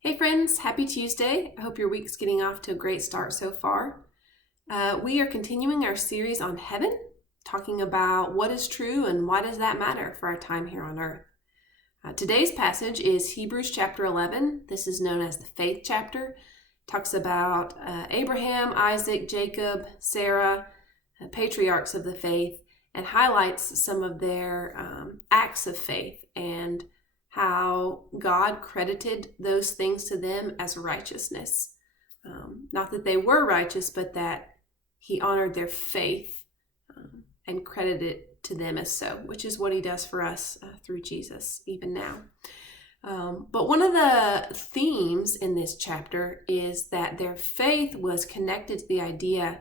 Hey friends, happy Tuesday. I hope your week's getting off to a great start so far. We are continuing our series on heaven, talking about what is true and why does that matter for our time here on earth. Today's passage is Hebrews chapter 11. This is known as the faith chapter. It talks about Abraham, Isaac, Jacob, Sarah, patriarchs of the faith, and highlights some of their acts of faith and how God credited those things to them as righteousness. Not that they were righteous, but that he honored their faith and credited it to them as so, which is what he does for us through Jesus, even now. But one of the themes in this chapter is that their faith was connected to the idea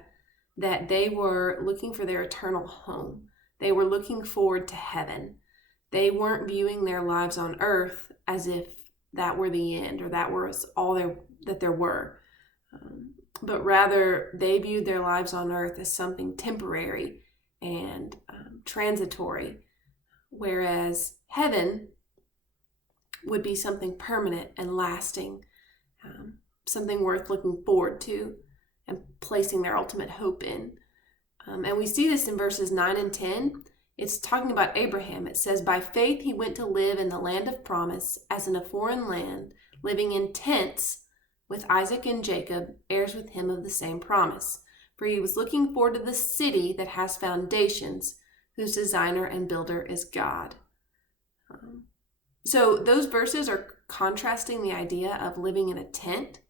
that they were looking for their eternal home. They were looking forward to heaven. They weren't viewing their lives on earth as if that were the end or that was all that there were. But rather, they viewed their lives on earth as something temporary and transitory, whereas heaven would be something permanent and lasting, something worth looking forward to and placing their ultimate hope in. And we see this in verses 9 and 10. It's talking about Abraham. It says, by faith he went to live in the land of promise as in a foreign land, living in tents with Isaac and Jacob, heirs with him of the same promise. For he was looking forward to the city that has foundations, whose designer and builder is God. So those verses are contrasting the idea of living in a tent,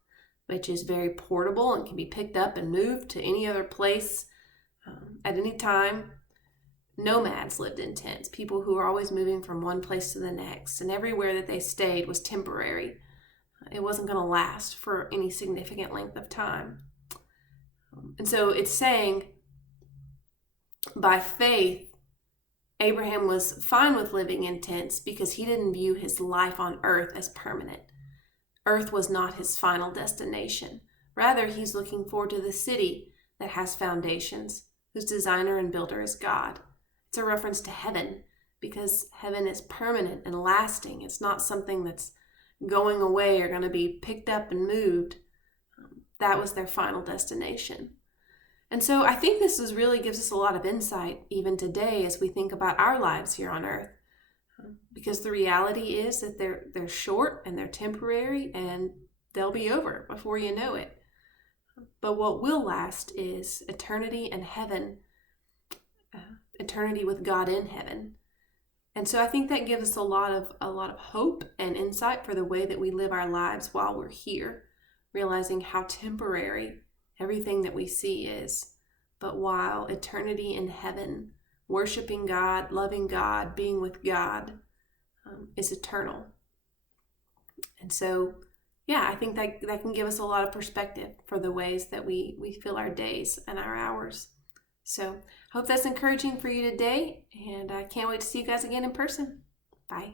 which is very portable and can be picked up and moved to any other place at any time. Nomads lived in tents, people who were always moving from one place to the next, and everywhere that they stayed was temporary. It wasn't going to last for any significant length of time. And so it's saying, by faith, Abraham was fine with living in tents because he didn't view his life on earth as permanent. Earth was not his final destination. Rather, he's looking forward to the city that has foundations, whose designer and builder is God. It's a reference to heaven because heaven is permanent and lasting. It's not something that's going away or going to be picked up and moved. That was their final destination. And so I think this really gives us a lot of insight even today as we think about our lives here on earth. Because the reality is that they're short and they're temporary and they'll be over before you know it. But what will last is eternity and heaven, eternity with God in heaven. And so I think that gives us a lot of hope and insight for the way that we live our lives while we're here, realizing how temporary everything that we see is. But while eternity in heaven, worshiping God, loving God, being with God is eternal. And so, I think that can give us a lot of perspective for the ways that we fill our days and our hours. So I hope that's encouraging for you today, and I can't wait to see you guys again in person. Bye.